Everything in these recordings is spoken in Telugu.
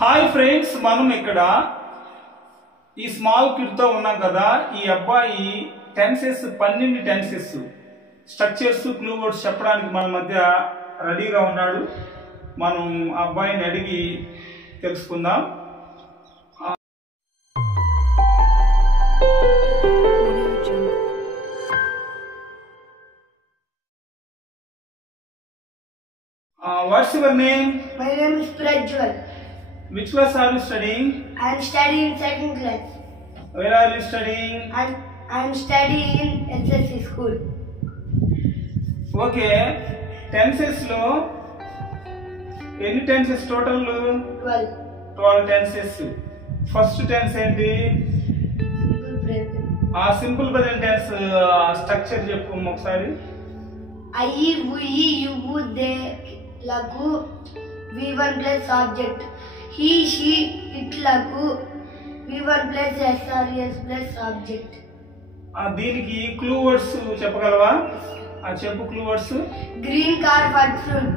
హాయ్ ఫ్రెండ్స్, మనం ఇక్కడ ఈ స్మాల్ కిడ్ తో ఉన్నాం కదా. ఈ అబ్బాయి tenses 12 tenses structures clue words చెప్పడానికి మన మధ్య రెడీగా ఉన్నాడు. మనం అబ్బాయిని అడిగి తెలుసుకుందాం. What's your name? My name is Prajwal. Which class are you studying? I am studying in 2nd class. Where are you studying? I am studying in SSC school. Okay. Tenses lo ఎన్ని tenses total? 12 tenses. First tense ఏంటి? Simple present. ఆ సింపుల్ ప్రెజెంట్ టెన్స్ స్ట్రక్చర్ చెప్పు ఒకసారి. I, we, you, they, లకు V1 plus object. He, she, it లకు V1 plus SRS plus object. దీనికి క్లూ వర్డ్స్ చెప్పగలవా? చెప్పు clue words. Green car fun soon.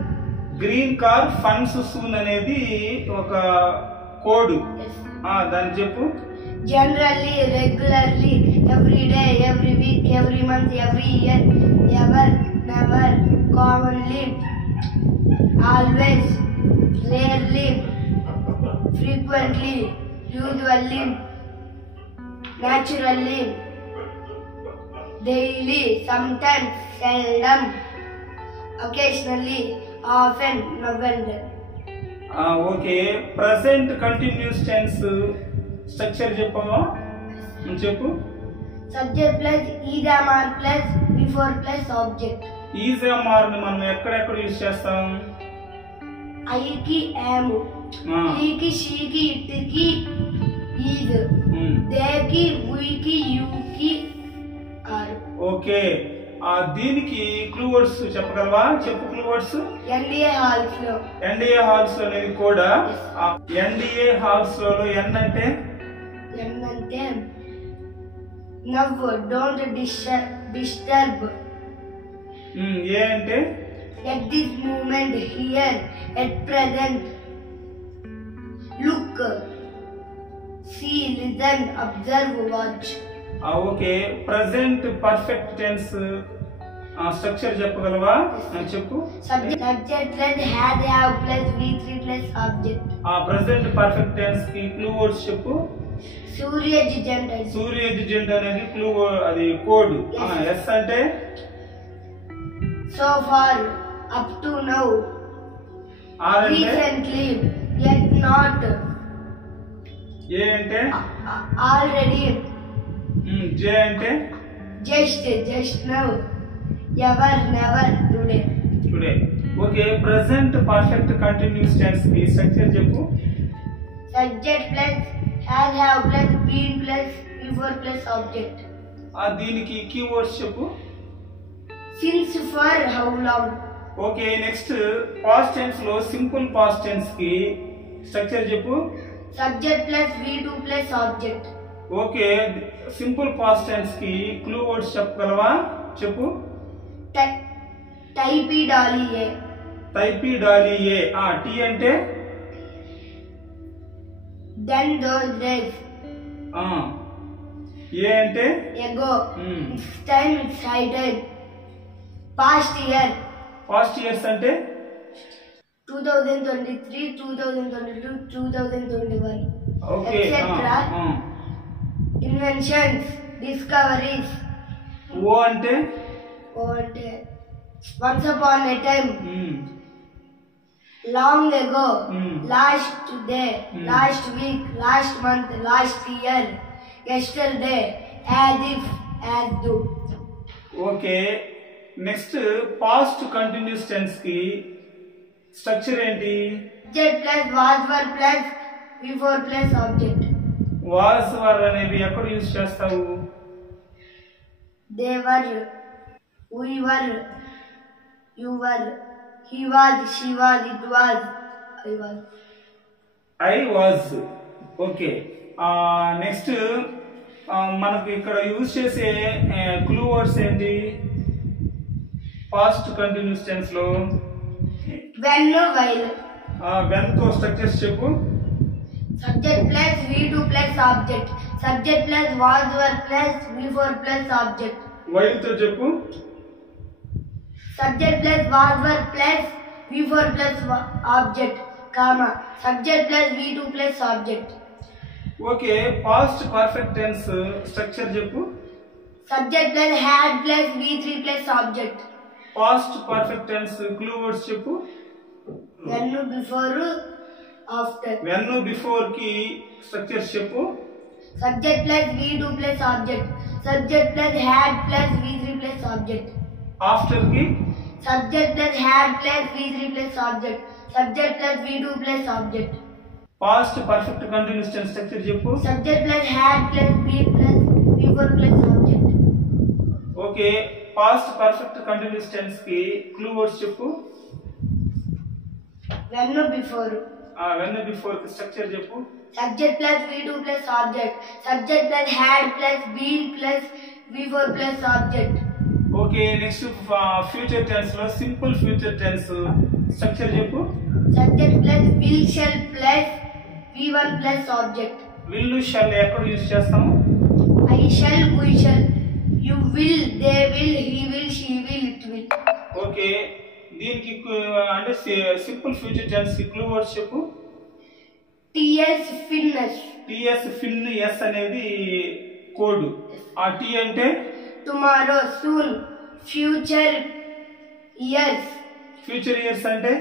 Green car funs soon అనేది ఒక కోడ్. Yes. దాన్ని చెప్పు. Generally, regularly, every day, every week, every month, every year, ever, never, commonly, always, rarely, frequently, usually, naturally, daily, sometimes, seldom, occasionally, often, November. Okay. Present continuous tense structure చెప్పవా? చెప్పు. Subject plus EDMR plus before plus object. ఈజీఎంఆర్ ని మనం ఎక్కడెక్కడ యూజ్ చేస్తాం? I కి am, he కి she కి it కి is, they కి we కి you కి are. ఓకే. దీనికి క్లూ వర్డ్స్ చెప్పగలవా? చెప్పు క్లూ వర్డ్స్. NDA halls లో. ఎన్డిఏ హాల్స్ అనేది కూడా ఎన్డిఏ హాల్స్ లో ఎన్ అంటే N అంటే now don't disturb. ఏ అంటే At this moment, here, at present. Look, see, listen, observe, watch. Okay. Present perfect tense structure చెప్పగలవా? చెప్పు. Subject plus had, have plus V3 plus object. Present perfect tense కి క్లూ వర్డ్స్ చెప్పు. సూర్యజిజెంట్. సూర్యజిజెంట్ అనేది క్లూ, అది కోడ్. ఎస్ అంటే so far, up to now, R అంటే recently, yet not, ఏ అంటే already, జే అంటే just now, ever, never, today. Today. Okay. Present perfect continuous tense కి స్ట్రక్చర్ చెప్పు. Subject plus has, have plus been plus before plus object. దీనికి కీవర్డ్స్ చెప్పు. Since, for, how long. Okay. Next past tense లో సింపుల్ పాస్ట్ టెన్స్ కి స్ట్రక్చర్ చెప్పు. Subject plus V2 plus object. Okay. Simple past tense కి క్లూ వర్డ్స్ చెప్పగలవా? చెప్పు. Type dolly a. టైపీ డాలీ ఏ. టీ అంటే Then those days. ఏ అంటే Ago. It's time, it's high time. Past year. Past years అంటే 2023, 2022, 2021. Okay. Etc. Inventions, discoveries. O అంటే Once upon a time. Long ago. Last day. Last week. Last month. Last year. Yesterday. As if. As do. Okay. Next past continuous tense కి స్ట్రక్చర్ ఏంటి? Subject plus was were plus before plus object. Was were అనేవి ఎక్కడ యూజ్ చేస్తావు? They were. We were. You were. He was. She was. It was. I was. I was. Okay. Next మనకు ఇక్కడ యూజ్ చేసే క్లూ వర్డ్స్ ఏంటి పాస్ట్ కంటిన్యూస్ టెన్స్ లో? When, while. వెన్ తో స్ట్రక్చర్స్ చెప్పు. Subject plus V2 plus object. Subject plus was were plus V4 plus object. While తో చెప్పు. Subject plus was were plus V4 plus object, comma. Subject plus V2 plus object. Okay, past perfect tense structure చెప్పు. Subject plus had plus V3 plus object. Past perfect tense clue words చెప్పు. When, before, after. When before కి స్ట్రక్చర్స్ చెప్పు. Subject plus V2 plus object. Subject plus had plus V3 plus object. After కి Subject plus had plus V3 plus object. Subject plus V2 plus object. Past perfect continuous tense structure చెప్పు. Subject plus had plus V plus V4 plus object. Okay, past perfect continuous tense కి క్లూ వర్డ్స్ చెప్పు. When, before. వెన్ బిఫోర్ కి స్ట్రక్చర్ చెప్పు. Subject plus V2 plus object. Subject plus had plus been plus V4 plus object. Okay, next future tense లో సింపుల్ ఫ్యూచర్ టెన్స్ స్ట్రక్చర్ చెప్పు. Subject plus will shall plus V1 plus object. Will shall ఎక్కడ యూజ్ చేస్తాము? I shall, we shall, you will, they will, he will, she will, it will. Okay, దీనికి అంటే సింపుల్ ఫ్యూచర్ టెన్స్ కి క్లూ వర్డ్స్ చెప్పు. TS, fitness. టిఎస్ ఫిన్ ఎస్ అనేది కోడ్. ఆ టీ అంటే Tomorrow, soon, future, years. Future years అంటే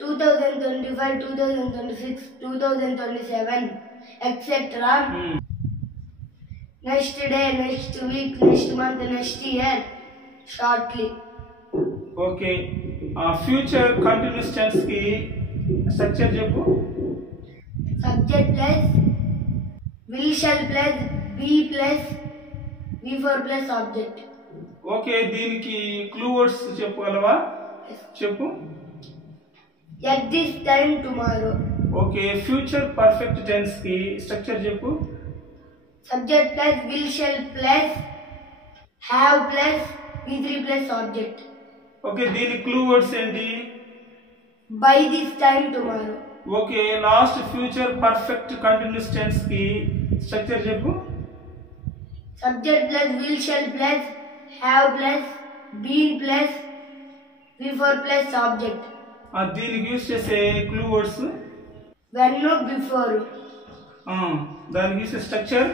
2025, 2026, 2027, etc. Next day, next week, next month, next year, shortly. Okay, future continuous tense కి స్ట్రక్చర్ చెప్పు. Subject plus will shall plus be plus V4 plus object. Okay, దీనికి క్లూ వర్డ్స్ చెప్పగలవా? చెప్పు. At this time, tomorrow. Okay, future perfect tense కి స్ట్రక్చర్ చెప్పు. Subject plus will shall plus have plus V3 plus object. Okay, దీని క్లూ వర్డ్స్ ఏంటి? By this time, tomorrow. Okay, last future perfect continuous tense కి స్ట్రక్చర్ చెప్పు. Subject plus will shall plus have plus been plus V4 plus object. దీనికి యూజ్ చేసే క్లూ వర్డ్స్. When, before. దానికి యూజ్ చేసే structure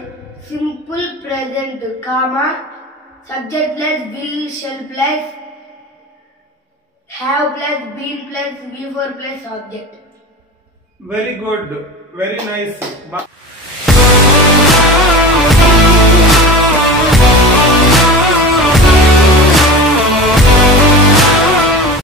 Simple present, comma. Subject plus will shall plus have plus been plus V4 plus object. Very good, very nice.